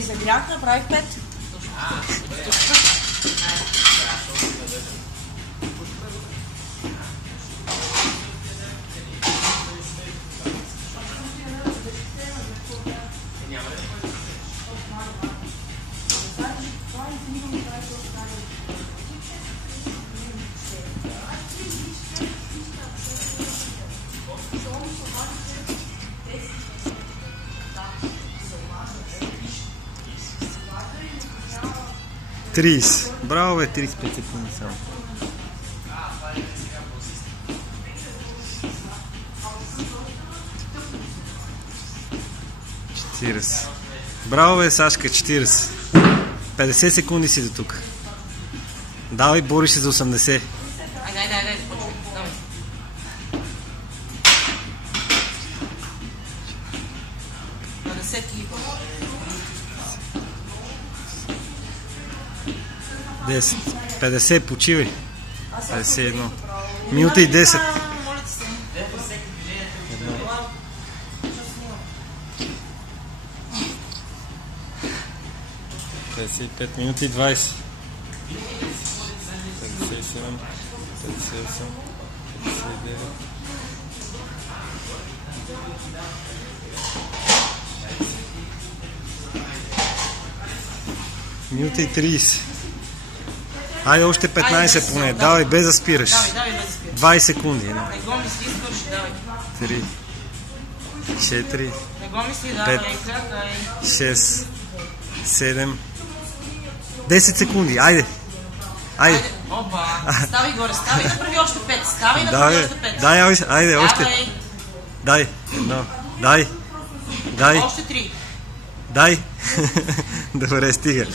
загрях, направих 5. Браво, бе, 35 секунди само. Браво, бе, Сашка, 40. 50 секунди си до тук. Давай, бориш се за 80. Айде, почвай. Давай. На 10 и 10. 50, почивай. 51. Минута и 10. 55 минути и 20. 57, 58, 59. Минута и 30. Айде още 15 поне. Давай, без да спираш. 20 секунди. 3, 4, 5, 6, 7, 10 секунди. Айде. Опа. Ставай горе, ставай да прави още 5. Ставай да прави още 5. Дай, айде, още. Дай. Едно. Дай. Още 3. Дай. Добре, стига.